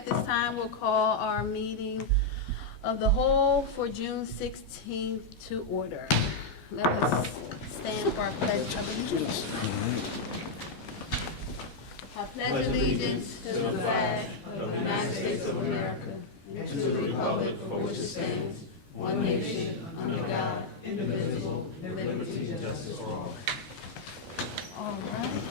at this time, we'll call our meeting of the whole for June 16th to order. Let us stand for our pledge of allegiance. I pledge allegiance to the flag of the United States of America and to the republic for which it stands, one nation, under God, indivisible, with liberty and justice for all. All right.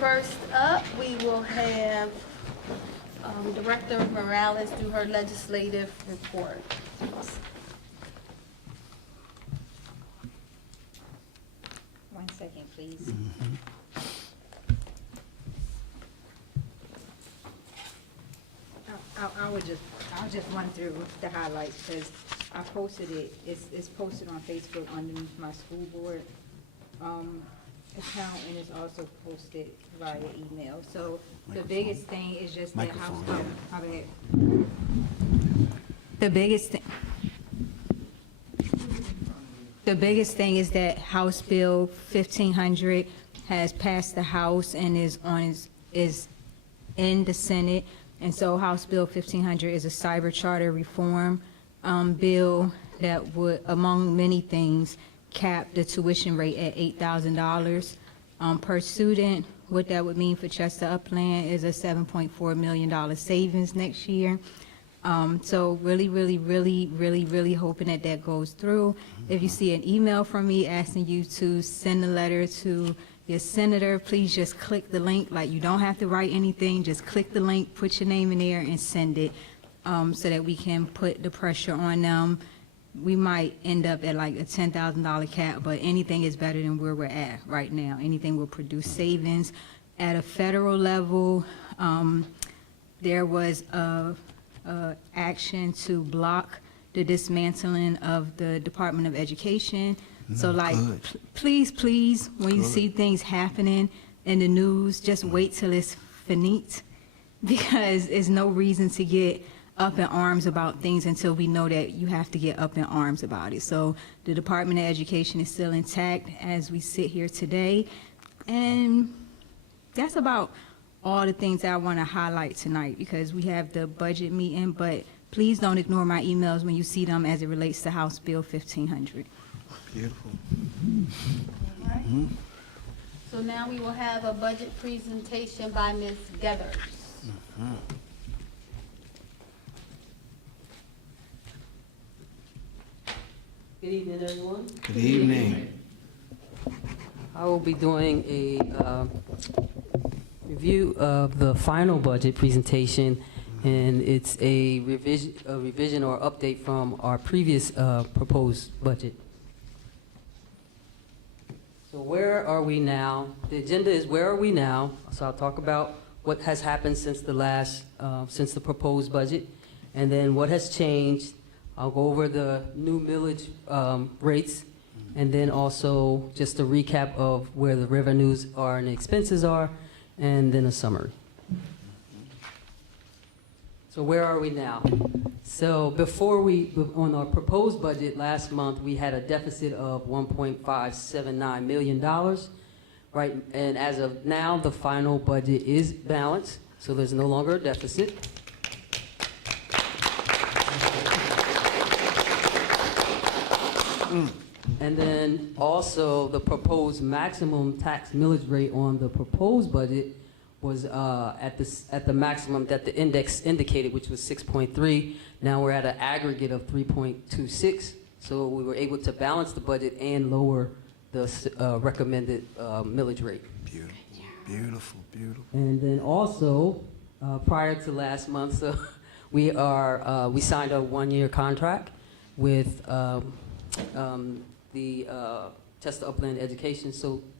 First up, we will have Director Morales do her legislative report. One second, please. I'll just run through the highlights because I posted it. It's posted on Facebook underneath my school board account, and it's also posted via email. So the biggest thing is just that House Bill. The biggest thing is that House Bill 1500 has passed the House and is in the Senate. And so House Bill 1500 is a cyber charter reform bill that would, among many things, cap the tuition rate at $8,000 per student. What that would mean for Chester Upland is a $7.4 million savings next year. So really hoping that that goes through. If you see an email from me asking you to send a letter to your senator, please just click the link. Like, you don't have to write anything, just click the link, put your name in there and send it so that we can put the pressure on them. We might end up at like a $10,000 cap, but anything is better than where we're at right now. Anything will produce savings. At a federal level, there was a action to block the dismantling of the Department of Education. So like, please, when you see things happening in the news, just wait till it's finite, because there's no reason to get up in arms about things until we know that you have to get up in arms about it. So the Department of Education is still intact as we sit here today. And that's about all the things that I want to highlight tonight, because we have the budget meeting, but please don't ignore my emails when you see them as it relates to House Bill 1500. Beautiful. All right. So now we will have a budget presentation by Ms. Gethers. Good evening, everyone. Good evening. I will be doing a review of the final budget presentation, and it's a revision or update from our previous proposed budget. So where are we now? The agenda is where are we now? So I'll talk about what has happened since the last, since the proposed budget, and then what has changed. I'll go over the new millage rates, and then also just a recap of where the revenues are and the expenses are, and then a summary. So where are we now? So before on our proposed budget last month, we had a deficit of $1.579 million, right? And as of now, the final budget is balanced, so there's no longer a deficit. And then also the proposed maximum tax millage rate on the proposed budget was at the maximum that the index indicated, which was 6.3. Now we're at an aggregate of 3.26. So we were able to balance the budget and lower the recommended millage rate. Beautiful, beautiful, beautiful. And then also, prior to last month, so we signed a one-year contract with the Chester Upland Education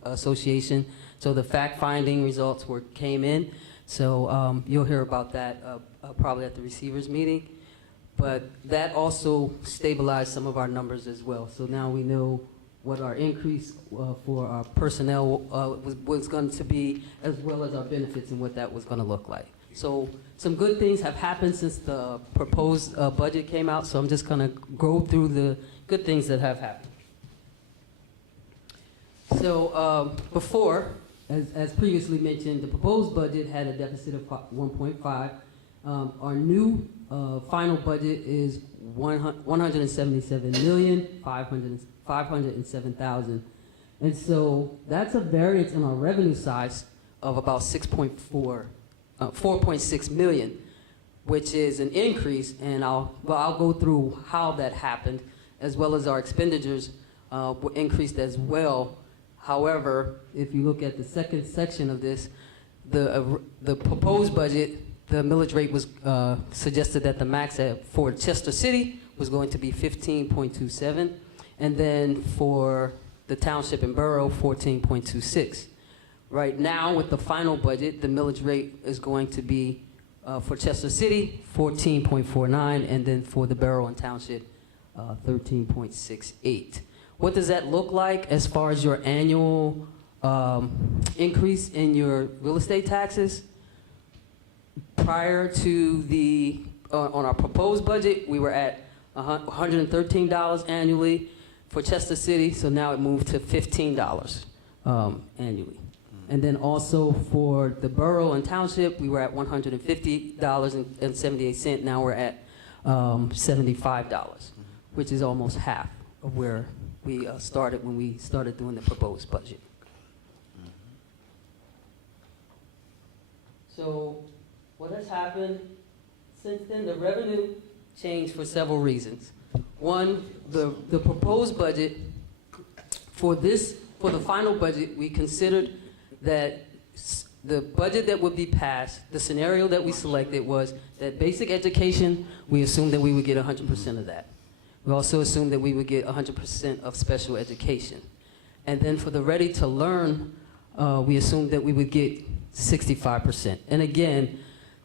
Association. So the fact-finding results came in. So you'll hear about that probably at the receivers meeting. But that also stabilized some of our numbers as well. So now we know what our increase for our personnel was going to be, as well as our benefits and what that was going to look like. So some good things have happened since the proposed budget came out. So I'm just going to go through the good things that have happened. So before, as previously mentioned, the proposed budget had a deficit of 1.5. Our new final budget is 177,507,000. And so that's a variance in our revenue size of about 4.6 million, which is an increase, and I'll go through how that happened, as well as our expenditures were increased as well. However, if you look at the second section of this, the proposed budget, the millage rate was suggested that the max for Chester City was going to be 15.27, and then for the township and borough, 14.26. Right now, with the final budget, the millage rate is going to be, for Chester City, 14.49, and then for the borough and township, 13.68. What does that look like as far as your annual increase in your real estate taxes? Prior to the, on our proposed budget, we were at $113 annually for Chester City, so now it moved to $15 annually. And then also for the borough and township, we were at $150.78. Now we're at $75, which is almost half of where we started when we started doing the proposed budget. So what has happened since then? The revenue changed for several reasons. One, the proposed budget for the final budget, we considered that the budget that would be passed, the scenario that we selected was that basic education, we assumed that we would get 100% of that. We also assumed that we would get 100% of special education. And then for the ready to learn, we assumed that we would get 65%. And again,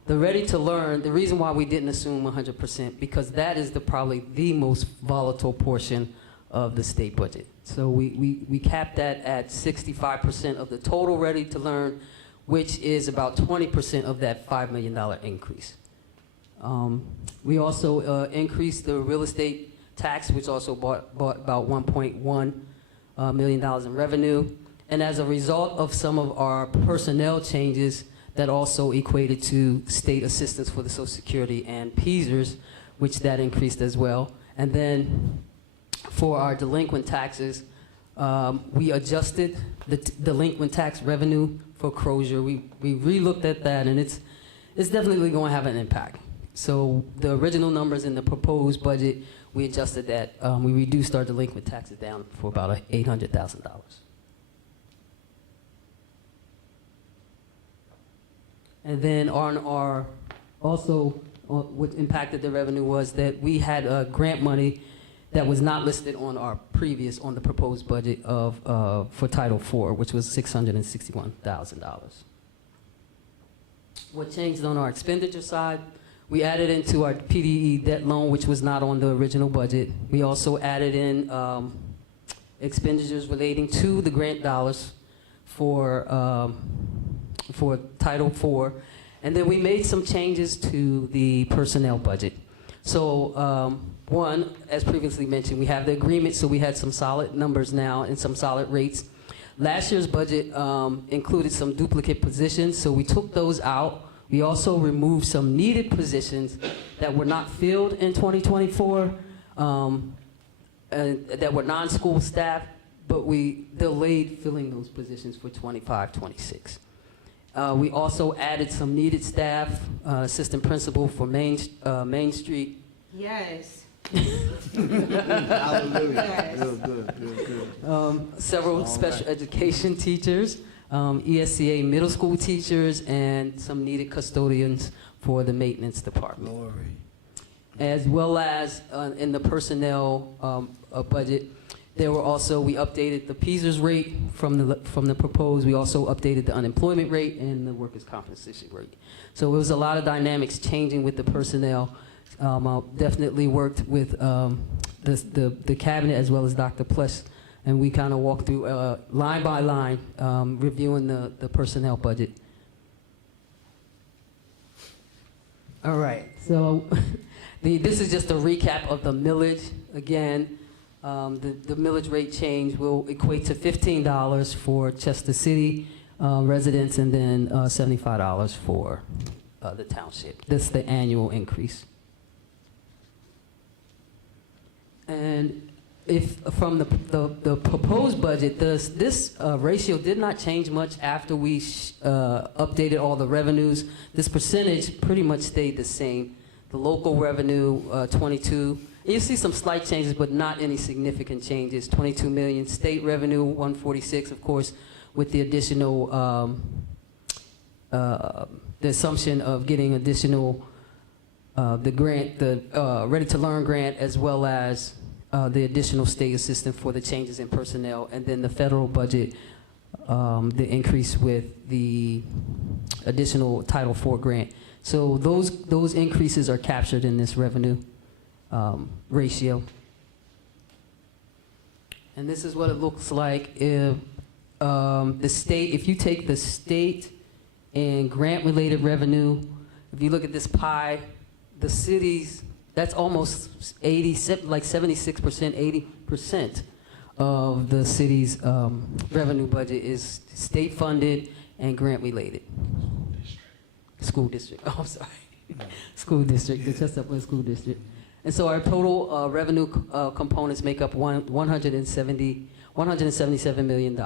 the ready to learn, the reason why we didn't assume 100%, because that is probably the most volatile portion of the state budget. So we capped that at 65% of the total ready to learn, which is about 20% of that $5 million increase. We also increased the real estate tax, which also brought about $1.1 million in revenue. And as a result of some of our personnel changes, that also equated to state assistance for the Social Security and PSERS, which that increased as well. And then for our delinquent taxes, we adjusted the delinquent tax revenue for Crozier. We re-looked at that, and it's definitely going to have an impact. So the original numbers in the proposed budget, we adjusted that. We reduced our delinquent taxes down for about $800,000. And then on our, also what impacted the revenue was that we had grant money that was not listed on our previous, on the proposed budget of, for Title IV, which was $661,000. What changed on our expenditure side, we added into our PDE debt loan, which was not on the original budget. We also added in expenditures relating to the grant dollars for Title IV, and then we made some changes to the personnel budget. So one, as previously mentioned, we have the agreement, so we had some solid numbers now and some solid rates. Last year's budget included some duplicate positions, so we took those out. We also removed some needed positions that were not filled in 2024, and that were non-school staff, but we delayed filling those positions for 25-26. We also added some needed staff, assistant principal for Main Street. Yes. Hallelujah. Yes. Real good, real good. Several All special right. education teachers, ESCA middle school teachers, and some needed custodians for the maintenance department. Glory. As well as in the personnel budget, there were also, we updated the PSERS rate from the proposed. We also updated the unemployment rate and the workers' compensation rate. So it was a lot of dynamics changing with the personnel. I definitely worked with the cabinet as well as Dr. Plush, and we kind of walked through line by line, reviewing the personnel budget. All right, so this is just a recap of the millage. Again, the millage rate change will equate to $15 for Chester City, residents, and then $75 for the township. This is the annual increase. And if from the proposed budget, this ratio did not change much after we updated all the revenues. This percentage pretty much stayed the same. The local revenue, 22. You see some slight changes, but not any significant changes. 22 million. State revenue, 146, of course, with the additional, the assumption of getting additional, the grant, the Ready to Learn grant, as well as the additional state assistance for the changes in personnel, and then the federal budget, the increase with the additional Title IV grant. So those increases are captured in this revenue ratio. And this is what it looks like if the state, if you take the state and grant-related revenue, if you look at this pie, the cities, that's almost 80, like 76%, 80% of the city's revenue budget is state-funded and grant-related. School district. Oh, I'm sorry. School district, the Chestnut Hill School District. And so our total revenue components make up $177 million.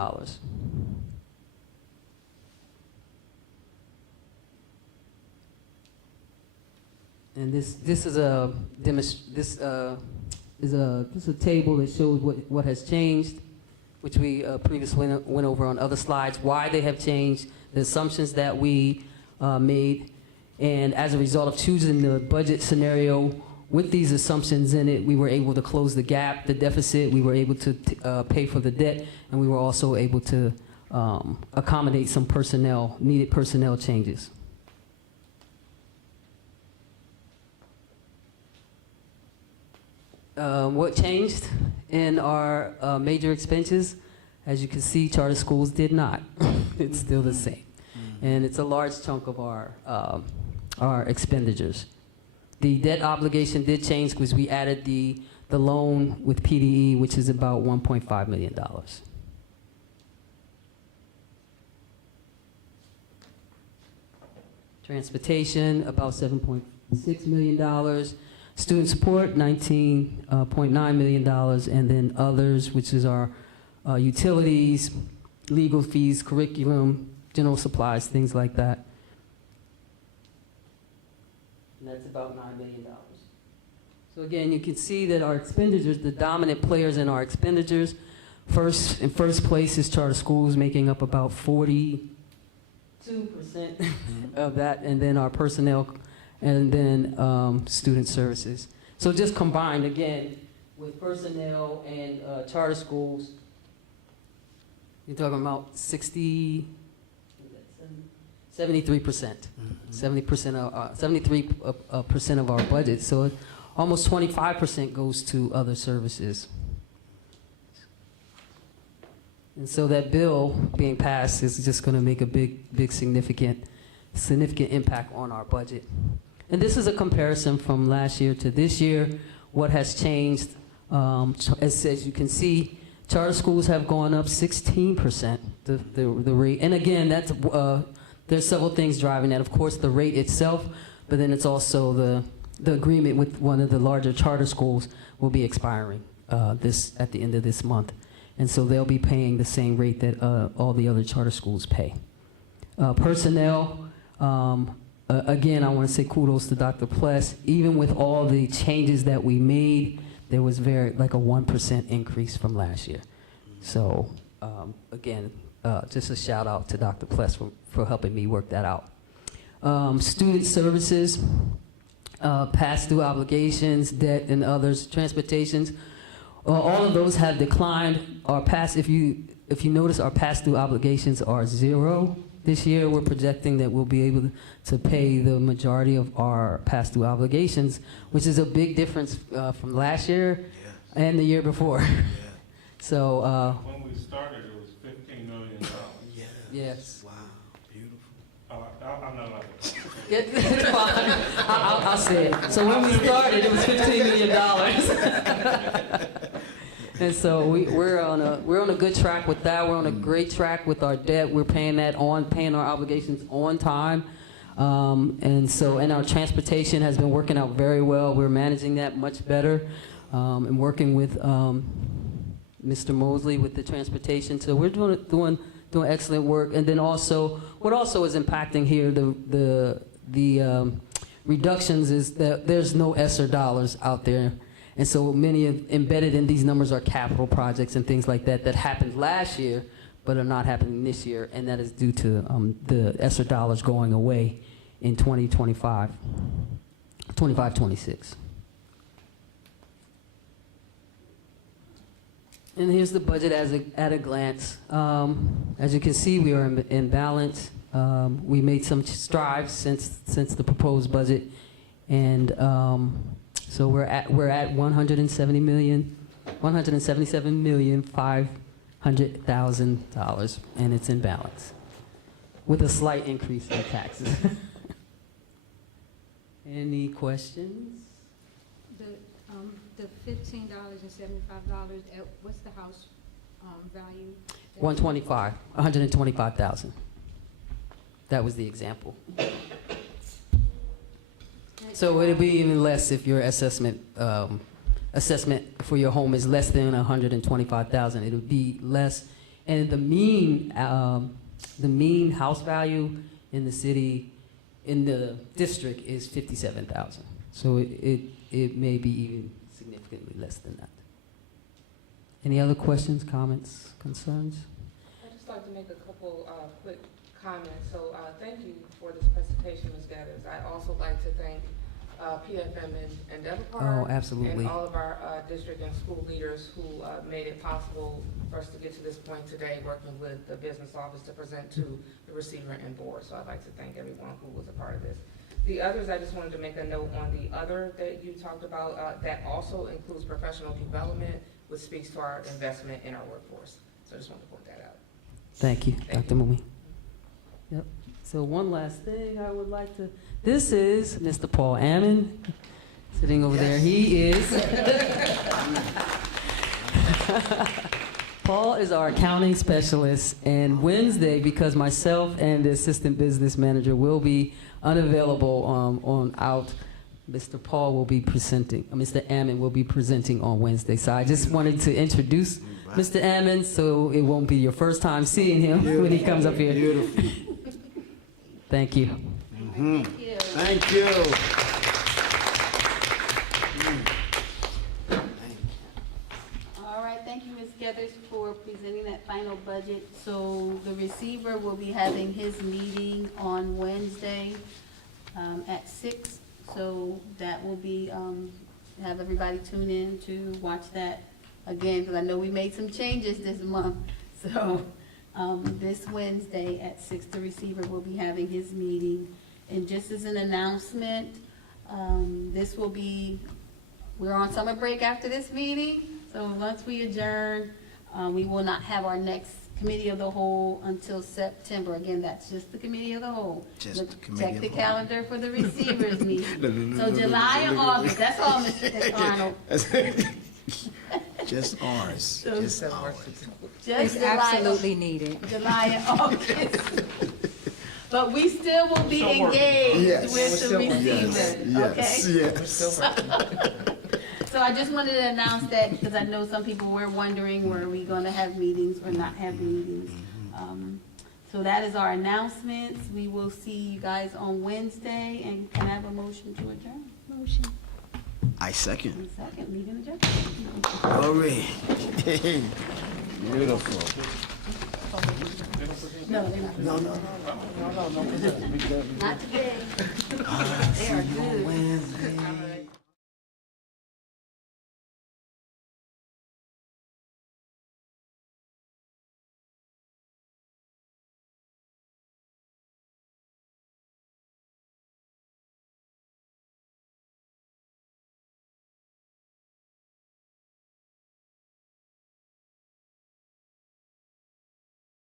And this is a table that shows what has changed, which we previously went over on other slides, why they have changed, the assumptions that we made, and as a result of choosing the budget scenario with these assumptions in it, we were able to close the gap, the deficit, we were able to pay for the debt, and we were also able to accommodate some needed personnel changes. What changed in our major expenses? As you can see, charter schools did not. It's still the same. And it's a large chunk of our expenditures. The debt obligation did change because we added the loan with PDE, which is about $1.5 million. Transportation, about $7.6 million. Student support, $19.9 million, and then others, which is our utilities, legal fees, curriculum, general supplies, things like that. And that's about $9 million. So again, you can see that our expenditures, the dominant players in our expenditures, in first place is charter schools, making up about 42% of that, and then our personnel, and then student services. So just combined, again, with personnel and charter schools, you're talking about 73%. 73% of our budget. So almost 25% goes to other services. And so that bill being passed is just going to make a big significant impact on our budget. And this is a comparison from last year to this year. What has changed, as you can see, charter schools have gone up 16%, the rate. And again, that's, there's several things driving that. Of course, the rate itself, but then it's also the agreement with one of the larger charter schools will be expiring at the end of this month. And so they'll be paying the same rate that all the other charter schools pay. Personnel, again, I want to say kudos to Dr. Pless. Even with all the changes that we made, there was like a 1% increase from last year. So again, just a shout out to Dr. Pless for helping me work that out. Student services, pass-through obligations, debt, and others, transportations, all of those have declined. If you notice, our pass-through obligations are 0 this year. We're projecting that we'll be able to pay the majority of our pass-through obligations, which is a big difference from last year and the year before. So when we started, it was $15 million. yes. Wow, beautiful. I'm not like that. It's fine. I'll say it. So when we started, it was $15 million. And so we're on a good track with that. We're on a great track with our debt. We're paying our obligations on time. And our transportation has been working out very well. We're managing that much better, and working with Mr. Mosley with the transportation. So we're doing excellent work. And then also, what also is impacting here the reductions is that there's no ESSER dollars out there. And so many embedded in these numbers are capital projects and things like that that happened last year but are not happening this year, and that is due to the ESSER dollars going away in 2025, 26. And here's the budget at a glance. As you can see, we are in balance. We made some strides since the proposed budget, and so we're at $177,500,000, and it's in balance, with a slight increase in taxes. Any questions? The $15.75, what's the house value? 125,000. That was the example. So it'll be even less if your assessment for your home is less than 125,000. It'll be less, and the mean house value in the city, in the district, is 57,000. So it may be even significantly less than that. Any other questions, comments, concerns? I'd just like to make a couple quick comments. So thank you for this presentation, Ms. Gathers. I'd also like to thank PFM and Endeavor Oh, absolutely. and all of our district and school leaders who made it possible for us to get to this point today, working with the business office to present to the receiver and board. So I'd like to thank everyone who was a part of this. The others, I just wanted to make a note on the other that you talked about, that also includes professional development, which speaks to our investment in our workforce. So I just wanted to point that out. Thank you, Thank Dr. Mumi. Yep. So one last thing I would like to, this is Mr. Paul Ammon, sitting over there. He is, Paul is our accounting specialist, and Wednesday, because myself and the assistant business manager will be unavailable Mr. Paul will be presenting, Mr. Ammon will be presenting on Wednesday. So I just wanted to introduce Mr. Ammon, so it won't be your first time seeing him when he comes up here. Beautiful. Thank you. Mhm. Thank you. All right, thank you, Ms. Gathers, for presenting that final budget. So the receiver will be having his meeting on Wednesday at 6. So that will be, have everybody tune in to watch that again, because I know we made some changes this month. So this Wednesday at 6, the receiver will be having his meeting. And just as an announcement, this will be, we're on summer break after this meeting. So once we adjourn, we will not have our next committee of the whole until September. Again, that's just the committee of the whole. Just the committee Check of the the calendar for the receivers meeting. No, So July and August, that's all, Mr. Arnold. Just ours. So- Just ours. Just It's absolutely needed. July and August. But we still will be engaged Yes. with the receiver, Yes, okay? yes. So I just wanted to announce that because I know some people were wondering, were we going to have meetings or not have meetings? So that is our announcements. We will see you guys on Wednesday, and can I have a motion to adjourn? Motion. I second. And second, meeting adjourned. Glory. Beautiful. No, they're not. No. Not today. They are good. Wednesday.